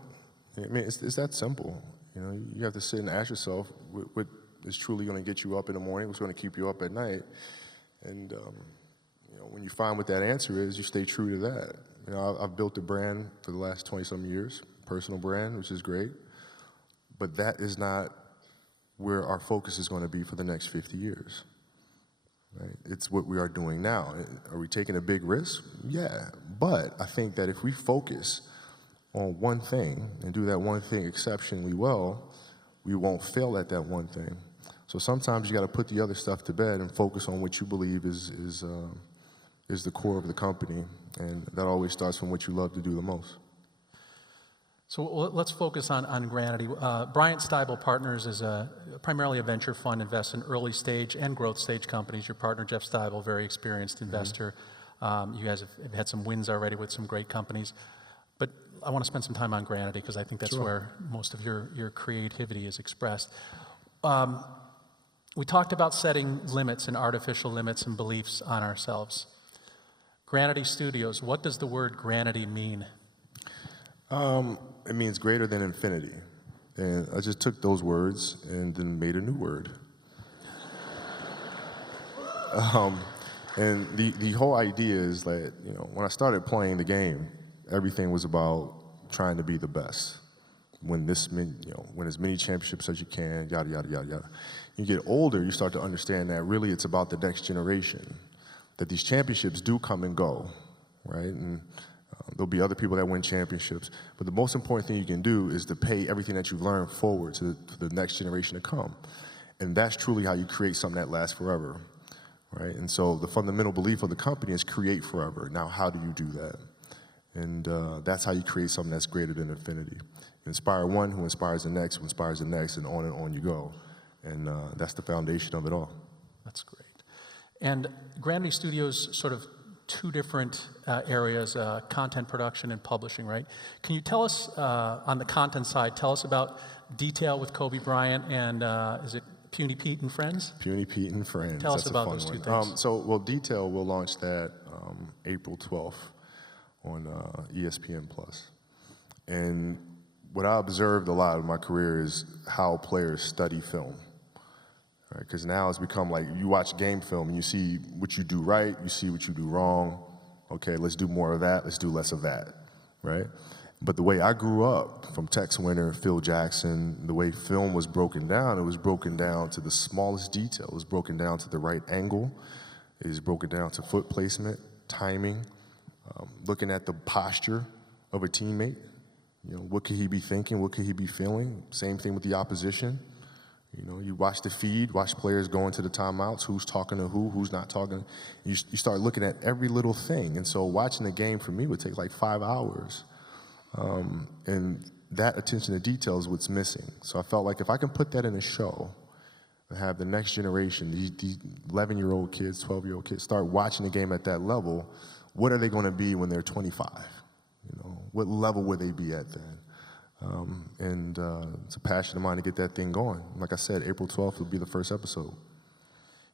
I mean, it's that simple. You have to sit and ask yourself what is truly going to get you up in the morning, what's going to keep you up at night. And when you find what that answer is, you stay true to that. I've built a brand for the last 20-some years, personal brand, which is great. But that is not where our focus is going to be for the next 50 years. Right? It's what we are doing now. Are we taking a big risk? Yeah. But I think that if we focus on one thing and do that one thing exceptionally well, we won't fail at that one thing. So sometimes you got to put the other stuff to bed and focus on what you believe is the core of the company, and that always starts from what you love to do the most. So let's focus on Granity. Bryant Stiebel Partners is primarily a venture fund, invests in early stage and growth stage companies. Your partner, Jeff Stiebel, very experienced investor. You guys have had some wins already with some great companies. But I want to spend some time on Granity because I think that's where most of your creativity is expressed. We talked about setting limits and artificial limits and beliefs on ourselves. Granity Studios, what does the word Granity mean? It means greater than infinity. And I just took those words and then made a new word. And the whole idea is that, when I started playing the game, everything was about trying to be the best. Win as many championships as you can, yada, yada, yada, yada. You get older, you start to understand that really it's about the next generation, that these championships do come and go, right? And there'll be other people that win championships, but the most important thing you can do is to pay everything that you've learned forward to the next generation to come. And that's truly how you create something that lasts forever, right? And so the fundamental belief of the company is create forever. Now, how do you do that? And that's how you create something that's greater than infinity. You inspire one who inspires the next, who inspires the next, and on you go. And that's the foundation of it all. That's great. And Granity Studios sort of two different areas, content production and publishing, right? Can you tell us, on the content side, tell us about Detail with Kobe Bryant and, is it Puny Pete and Friends? Puny Pete and Friends. Tell us That's about a fun those two one. things. Detail, we'll launch that April 12th on ESPN+. And what I observed a lot in my career is how players study film. Because now it's become like you watch game film and you see what you do right, you see what you do wrong. Okay, let's do more of that, let's do less of that, right? But the way I grew up, from Tex Winter, Phil Jackson, the way film was broken down, it was broken down to the smallest detail. It was broken down to the right angle. It was broken down to foot placement, timing, looking at the posture of a teammate. You know, what could he be thinking? What could he be feeling? Same thing with the opposition. You know, you watch the feed, watch players go into the timeouts, who's talking to who's not talking. You start looking at every little thing. And so watching the game for me would take like 5 hours. And that attention to detail is what's missing. So I felt like if I can put that in a show and have the next generation, these 11-year-old kids, 12-year-old kids, start watching the game at that level, what are they going to be when they're 25? You know, what level will they be at then? It's a passion of mine to get that thing going. Like I said, April 12th will be the first episode.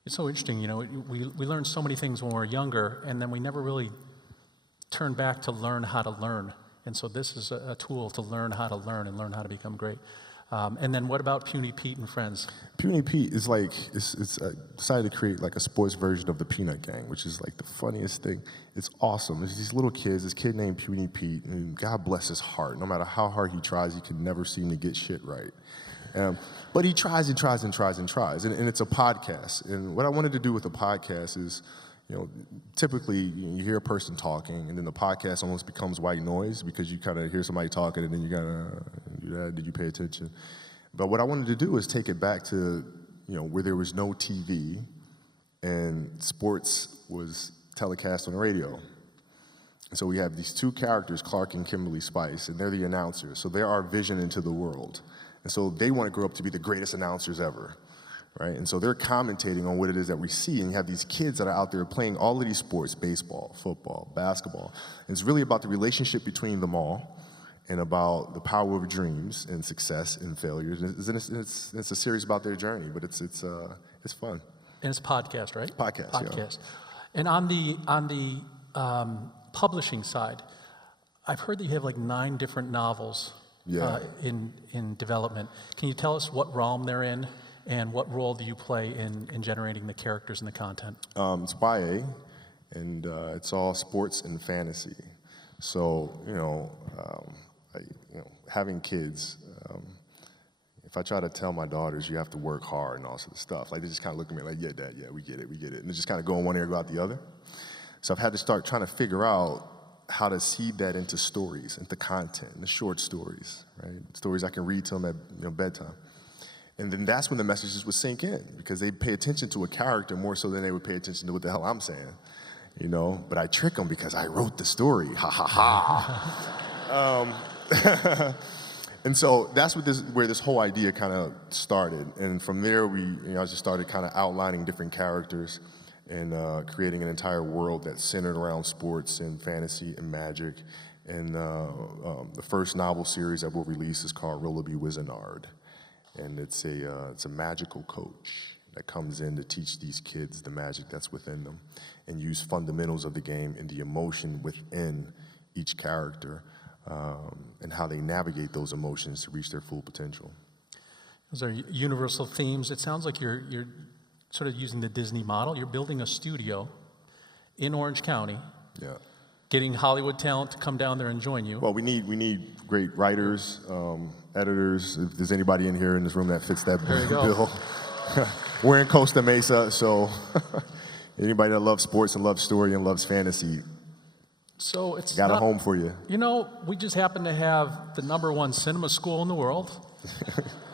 It's so interesting, you know, we learn so many things when we're younger, and then we never really turn back to learn how to learn. And so this is a tool to learn how to learn and learn how to become great. And then what about Puny Pete and Friends? Puny Pete is like, it's decided to create like a sports version of the Peanut Gang, which is like the funniest thing. It's awesome. There's these little kids, this kid named Puny Pete, and God bless his heart. No matter how hard he tries, he can never seem to get shit right. But he tries and tries and tries and tries. And it's a podcast. And what I wanted to do with a podcast is, you know, typically you hear a person talking, and then the podcast almost becomes white noise because you kind of hear somebody talking, and then you gotta do that. Did you pay attention? But what I wanted to do is take it back to, you know, where there was no TV, and sports was telecast on the radio. And so we have these two characters, Clark and Kimberly Spice, and they're the announcers. So they're our vision into the world, and so they want to grow up to be the greatest announcers ever. Right? And so they're commentating on what it is that we see, and you have these kids that are out there playing all of these sports, baseball, football, basketball. And it's really about the relationship between them all and about the power of dreams and success and failures. And it's a series about their journey, but it's fun. And it's a podcast, right? Podcast. Yeah. And on the publishing side, I've heard that you have like 9 different novels in development. Can you tell us what realm they're in? And what role do you play in generating the characters and the content? It's YA, and it's all sports and fantasy. So, having kids, if I try to tell my daughters you have to work hard and all sorts of stuff, like they just kind of look at me like, yeah, Dad, yeah, we get it. And they just kind of go in one ear, go out the other. So I've had to start trying to figure out how to seed that into stories, into content, into short stories, right? Stories I can read to them at bedtime. And then that's when the messages would sink in, because they pay attention to a character more so than they would pay attention to what the hell I'm saying, you know? But I trick them because I wrote the story, ha ha ha. And so that's where this whole idea kind of started. And from there, I just started kind of outlining different characters and creating an entire world that's centered around sports and fantasy and magic. And the first novel series that we'll release is called Rollaby Wizenard. And it's a magical coach that comes in to teach these kids the magic that's within them and use fundamentals of the game and the emotion within each character and how they navigate those emotions to reach their full potential. Those are universal themes. It sounds like you're sort of using the Disney model. You're building a studio in Orange County. Yeah. Getting Hollywood talent to come down there and join you. Well, we need great writers, editors. If there's anybody in here in this room that fits that bill. We're in Costa Mesa, so anybody that loves sports and loves story and loves fantasy, so it's got a home for you. You know, we just happen to have the #1 cinema school in the world,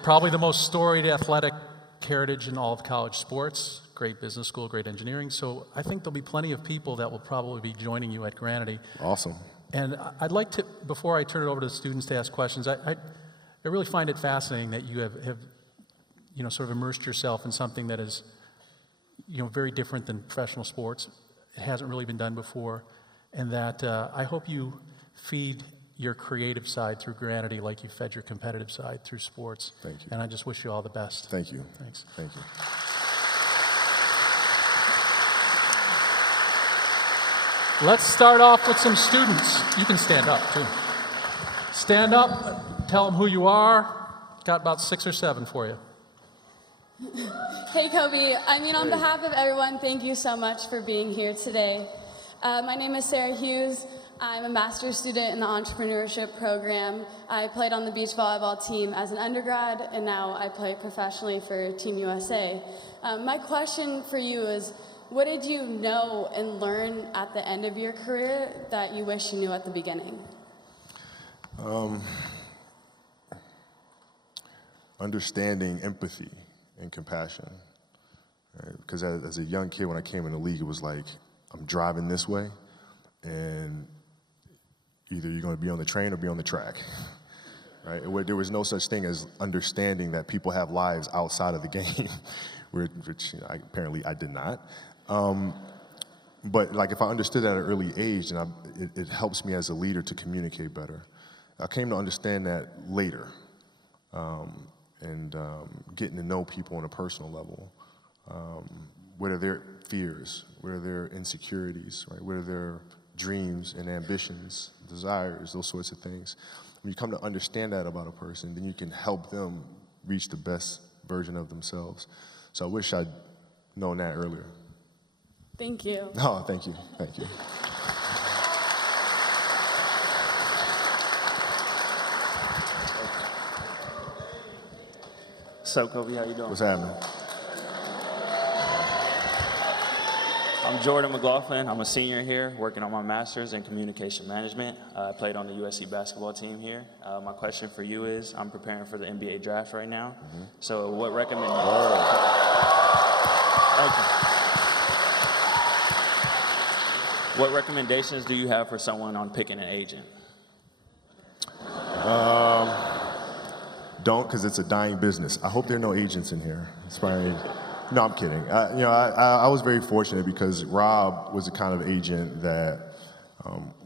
probably the most storied athletic heritage in all of college sports, great business school, great engineering. So I think there'll be plenty of people that will probably be joining you at Granity. Awesome. And I'd like to, before I turn it over to the students to ask questions, I really find it fascinating that you have sort of immersed yourself in something that is, very different than professional sports. it hasn't really been done before, and that I hope you feed your creative side through Granity like you fed your competitive side through sports. Thank you. And I just wish you all the best. Thank you. Thanks. Thank you. Let's start off with some students. You can stand up, too. Stand up, tell them who you are. Got about 6 or 7 for you. Hey, Kobe. On behalf of everyone, thank you so much for being here today. My name is Sarah Hughes. I'm a master's student in the entrepreneurship program. I played on the beach volleyball team as an undergrad, and now I play professionally for Team USA. My question for you is, what did you know and learn at the end of your career that you wish you knew at the beginning? Understanding empathy and compassion. Right? Because as a young kid, when I came in the league, it was like, I'm driving this way, and either you're going to be on the train or be on the track. Right? There was no such thing as understanding that people have lives outside of the game, which apparently I did not. But like if I understood that at an early age, and it helps me as a leader to communicate better. I came to understand that later, and getting to know people on a personal level. What are their fears? What are their insecurities? Right? What are their dreams and ambitions, desires, those sorts of things? When you come to understand that about a person, then you can help them reach the best version of themselves. So I wish I'd known that earlier. Thank you. Oh, thank you. Thank you. What's up, Kobe? How you doing? What's happening? I'm Jordan McLaughlin. I'm a senior here, working on my master's in communication management. I played on the USC basketball team here. My question for you is, I'm preparing for the NBA draft right now. Mm-hmm. So what What recommendations do you have for someone on picking an agent? Don't, because it's a dying business. I hope there are no agents in here. It's probably, no, I'm kidding. I was very fortunate because Rob was the kind of agent that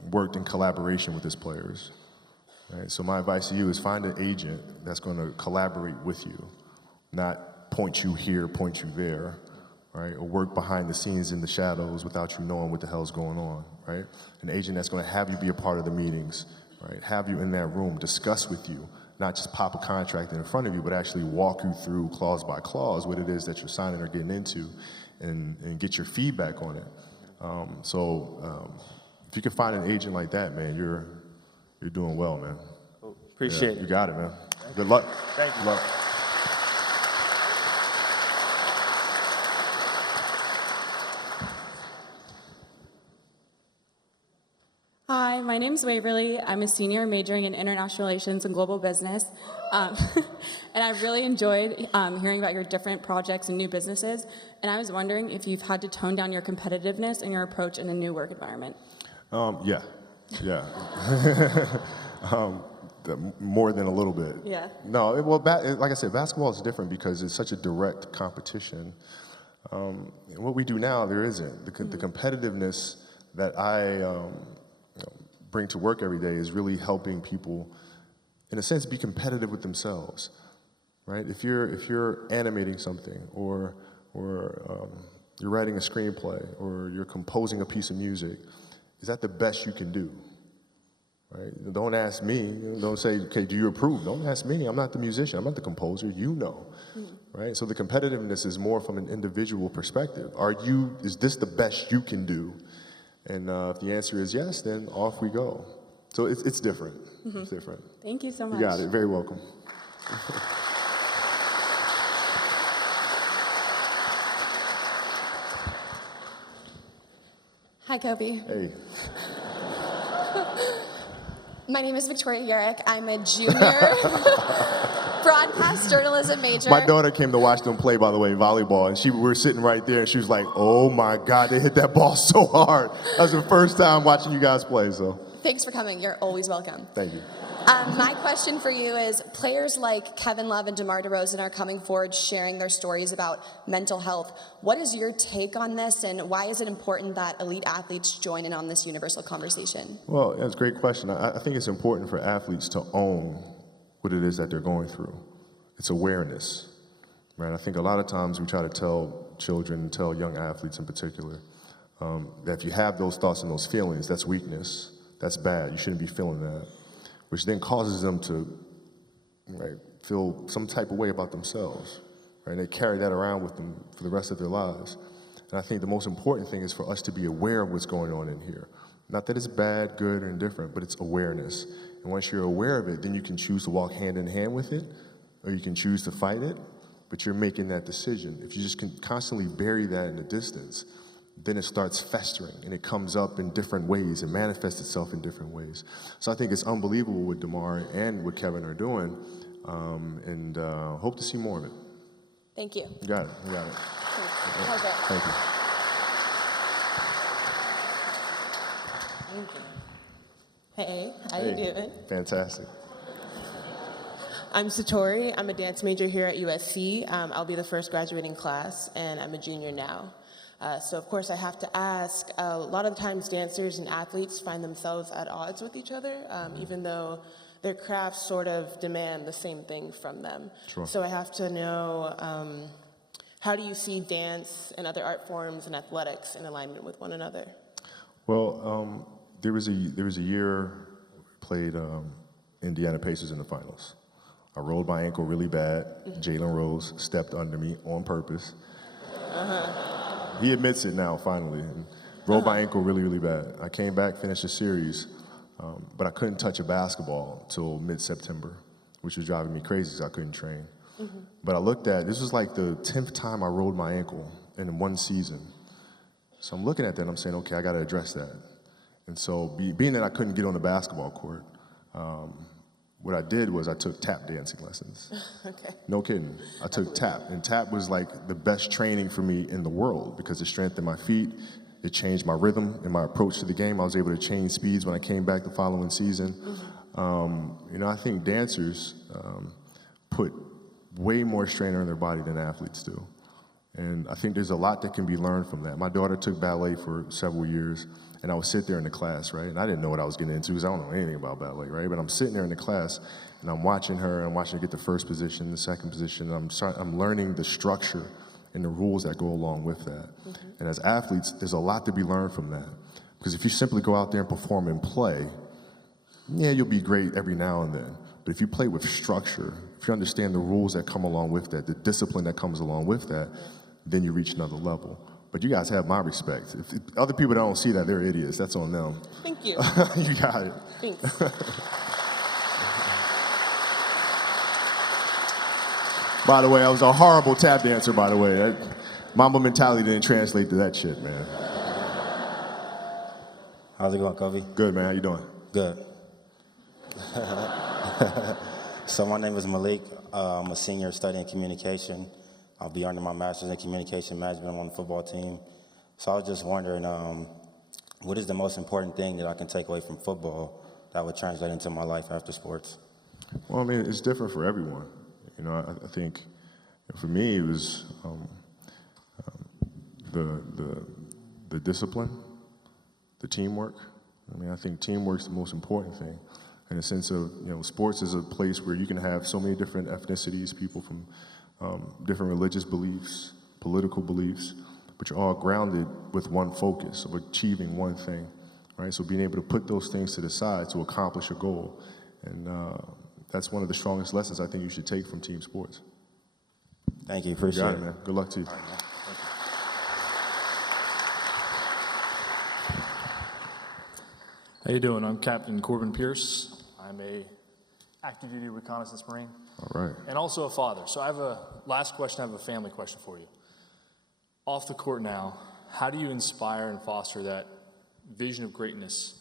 worked in collaboration with his players. Right? So my advice to you is find an agent that's going to collaborate with you, not point you here, point you there, right? Or work behind the scenes in the shadows without you knowing what the hell's going on, right? An agent that's going to have you be a part of the meetings, right? Have you in that room, discuss with you, not just pop a contract in front of you, but actually walk you through clause by clause what it is that you're signing or getting into and get your feedback on it. If you can find an agent like that, man, you're doing well, man. Cool. Appreciate it. You got it, man. Good luck. Thank you. Good luck. Hi, my name's Waverly. I'm a senior majoring in international relations and global business. And I've really enjoyed hearing about your different projects and new businesses. And I was wondering if you've had to tone down your competitiveness and your approach in a new work environment. Yeah. More than a little bit. Yeah. No, like I said, basketball is different because it's such a direct competition. And what we do now, there isn't. The competitiveness that I bring to work every day is really helping people, in a sense, be competitive with themselves, right? If you're animating something, or you're writing a screenplay, or you're composing a piece of music, is that the best you can do? Right? Don't ask me. Don't say, okay, do you approve? Don't ask me. I'm not the musician. I'm not the composer. You know, right? So the competitiveness is more from an individual perspective. Is this the best you can do? And if the answer is yes, then off we go. So it's different. Mm-hmm. It's different. Thank you so much. You got it. Very welcome. Hi, Kobe. Hey. My name is Victoria Yarrick. I'm a junior. For broadcast journalism major. My daughter came to watch them play, by the way, volleyball, and we were sitting right there, and she was like, "Oh my God, they hit that ball so hard." That was the first time watching you guys play, so. Thanks for coming. You're always welcome. Thank you. My question for you is, players like Kevin Love and DeMar DeRozan are coming forward sharing their stories about mental health. What is your take on this, and why is it important that elite athletes join in on this universal conversation? Well, that's a great question. I think it's important for athletes to own what it is that they're going through. It's awareness, right? I think a lot of times we try to tell children, tell young athletes in particular, that if you have those thoughts and those feelings, that's weakness, that's bad, you shouldn't be feeling that, which then causes them to, right, feel some type of way about themselves, right? They carry that around with them for the rest of their lives. And I think the most important thing is for us to be aware of what's going on in here. Not that it's bad, good, or indifferent, but it's awareness. And once you're aware of it, then you can choose to walk hand in hand with it, or you can choose to fight it, but you're making that decision. If you just can constantly bury that in the distance, then it starts festering, and it comes up in different ways and manifests itself in different ways. So I think it's unbelievable what DeMar and what Kevin are doing, and hope to see more of it. Thank you. You got it. You got it. Pleasure. Thank you. Hey, how you doing? Fantastic. I'm Satori. I'm a dance major here at USC. I'll be the first graduating class, and I'm a junior now. So of course I have to ask, a lot of times dancers and athletes find themselves at odds with each other, even though their crafts sort of demand the same thing from them. Sure. So I have to know, how do you see dance and other art forms and athletics in alignment with one another? Well, there was a year I played Indiana Pacers in the finals. I rolled my ankle really bad. Jalen Rose stepped under me on purpose. He admits it now, finally. And rolled my ankle really, really bad. I came back, finished the series, but I couldn't touch a basketball till mid-September, which was driving me crazy because I couldn't train. But I looked at, this was like the 10th time I rolled my ankle in one season. So I'm looking at that and I'm saying, okay, I got to address that. And so being that I couldn't get on the basketball court, what I did was I took tap dancing lessons. Okay. No kidding. I took tap, and tap was like the best training for me in the world because it strengthened my feet, it changed my rhythm and my approach to the game. I was able to change speeds when I came back the following season. You know, I think dancers put way more strain on their body than athletes do. And I think there's a lot that can be learned from that. My daughter took ballet for several years, and I would sit there in the class, right? And I didn't know what I was getting into because I don't know anything about ballet, right? But I'm sitting there in the class, and I'm watching her get the first position, the second position, and I'm learning the structure and the rules that go along with that. And as athletes, there's a lot to be learned from that. Because if you simply go out there and perform and play, yeah, you'll be great every now and then. But if you play with structure, if you understand the rules that come along with that, the discipline that comes along with that, then you reach another level. But you guys have my respect. If other people don't see that, they're idiots. That's on them. Thank you. You got it. Thanks. By the way, I was a horrible tap dancer, by the way. That Mamba mentality didn't translate to that shit, man. How's it going, Kobe? Good, man. How you doing? Good. So my name is Malik. I'm a senior studying communication. I'll be earning my master's in communication management. I'm on the football team. So I was just wondering, what is the most important thing that I can take away from football that would translate into my life after sports? Well, I mean, it's different for everyone. You know, I think for me it was the discipline, the teamwork. I mean, I think teamwork's the most important thing. In the sense of, you know, sports is a place where you can have so many different ethnicities, people from different religious beliefs, political beliefs, but you're all grounded with one focus of achieving one thing, right? So being able to put those things to the side to accomplish a goal. And that's one of the strongest lessons I think you should take from team sports. Thank you, appreciate it. Man. Good luck to you. How you doing? I'm Captain Corbin Pierce. I'm a active duty reconnaissance Marine. All right. And also a father. So I have a last question, I have a family question for you. Off the court now, how do you inspire and foster that vision of greatness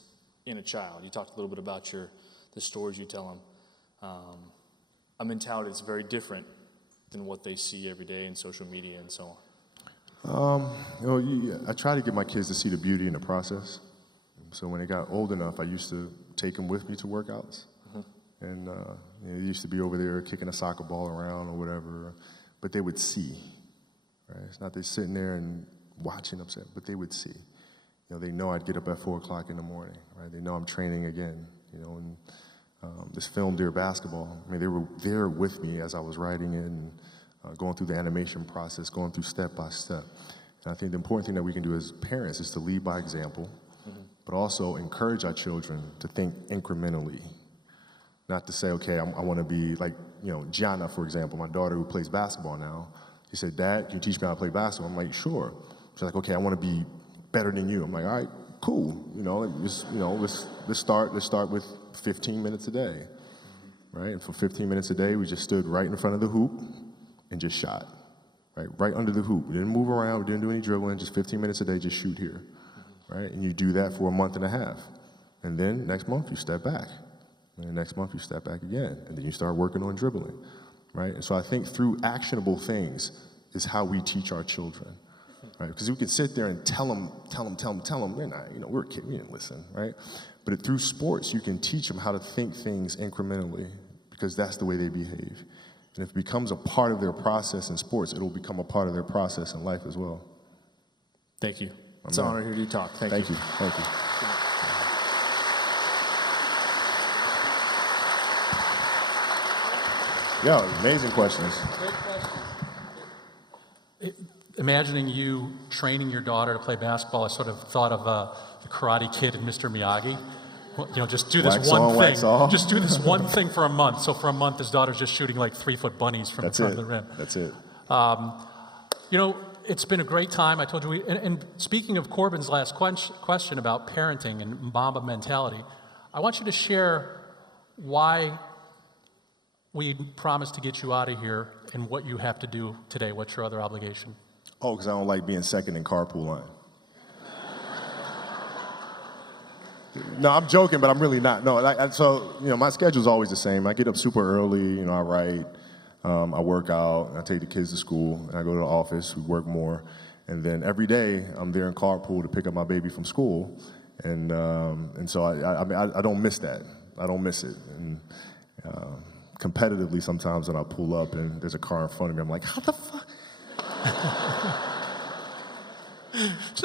in a child? You talked a little bit about the stories you tell them. a mentality that's very different than what they see every day in social media and so on? I try to get my kids to see the beauty in the process. So when they got old enough, I used to take them with me to workouts. And they used to be over there kicking a soccer ball around or whatever, but they would see, right? It's not they sitting there and watching upset, but they would see. They know I'd get up at 4 o'clock in the morning, right? They know I'm training again, and this film, Dear Basketball, I mean, they were there with me as I was writing it and going through the animation process, going through step by step. And I think the important thing that we can do as parents is to lead by example, but also encourage our children to think incrementally. Not to say, okay, I want to be like, Gianna, for example, my daughter who plays basketball now. She said, Dad, can you teach me how to play basketball? I'm like, sure. She's like, okay, I want to be better than you. I'm like, all right, cool. Let's start with 15 minutes a day, right? And for 15 minutes a day, we just stood right in front of the hoop and just shot, right under the hoop. We didn't move around, we didn't do any dribbling, just 15 minutes a day, just shoot here, right? And you do that for a month and a half. And then next month, you step back. And then next month, you step back again. And then you start working on dribbling, right? And so I think through actionable things is how we teach our children, right? Because we can sit there and tell them, they're not, we're a kid, we didn't listen, right? But through sports, you can teach them how to think things incrementally because that's the way they behave. And if it becomes a part of their process in sports, it'll become a part of their process in life as well. Thank you. It's an honor to hear you talk. Thank you. Thank you. Yeah, amazing questions. Great questions. Imagining you training your daughter to play basketball, I sort of thought of the Karate Kid and Mr. Miyagi. Just do this wax one on, thing. wax off. Just do this one thing for a month. So for a month, his daughter's just shooting like 3-foot bunnies from That's the front it. of the rim. That's it. It's been a great time. I told you, and speaking of Corbin's last question about parenting and Mamba mentality, I want you to share why we promised to get you out of here and what you have to do today. What's your other obligation? Oh, because I don't like being second in carpool line. No, I'm joking, but I'm really not. No, my schedule's always the same. I get up super early, I write, I work out, I take the kids to school, and I go to the office, we work more. And then every day, I'm there in carpool to pick up my baby from school. And so I don't miss that. I don't miss it. And competitively, sometimes when I pull up and there's a car in front of me, I'm like, how the fuck?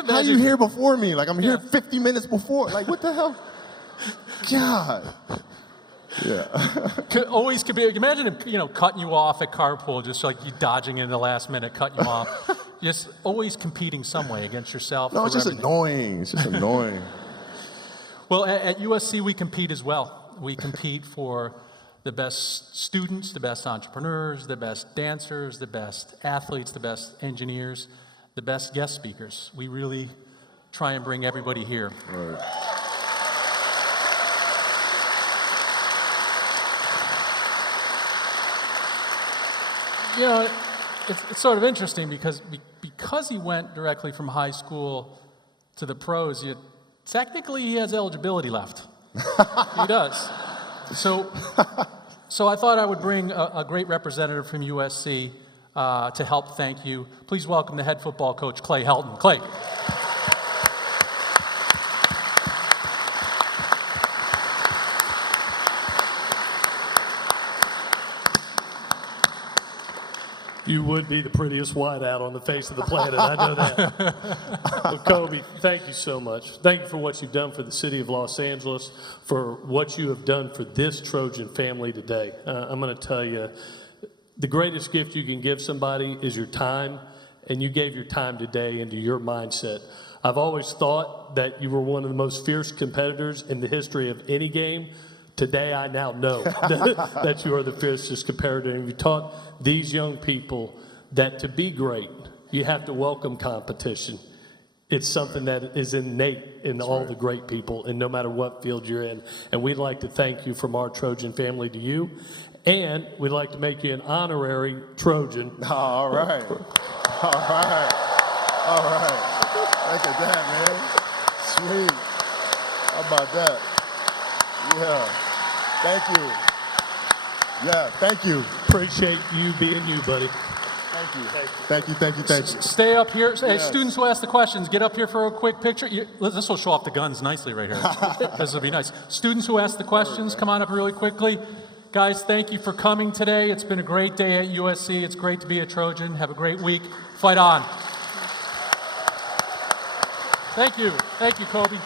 How are you here before me? Like, I'm here 50 minutes before. Like, what the hell? God. Yeah. Always could be. Imagine him, cutting you off at carpool, just like you dodging in the last minute, cutting you off. Just always competing some way against yourself. No, it's just annoying. It's just annoying. Well, at USC, we compete as well. We compete for the best students, the best entrepreneurs, the best dancers, the best athletes, the best engineers, the best guest speakers. We really try and bring everybody here. Right. It's sort of interesting because he went directly from high school to the pros, technically he has eligibility left. He does. So I thought I would bring a great representative from USC to help thank you. Please welcome the head football coach, Clay Helton. Clay. You would be the prettiest whiteout on the face of the planet. I know that. Well, Kobe, thank you so much. Thank you for what you've done for the city of Los Angeles, for what you have done for this Trojan family today. I'm going to tell you, the greatest gift you can give somebody is your time, and you gave your time today into your mindset. I've always thought that you were one of the most fierce competitors in the history of any game. Today, I now know that you are the fiercest competitor. And you taught these young people that to be great, you have to welcome competition. It's something that is innate in all the great people, and no matter what field you're in. And we'd like to thank you from our Trojan family to you. And we'd like to make you an honorary Trojan. All right. All right. All right. Look at that, man. Sweet. How about that? Yeah. Thank you. Yeah, thank you. Appreciate you being you, buddy. Thank you. Thank you, thank you, thank you. Stay up here. Hey, Yes. students who ask the questions, get up here for a quick picture. This will show off the guns nicely right here. This will be nice. Students who ask the questions, come on up really quickly. Guys, thank you for coming today. It's been a great day at USC. It's great to be a Trojan. Have a great week. Fight on. Thank you. Thank you, Kobe.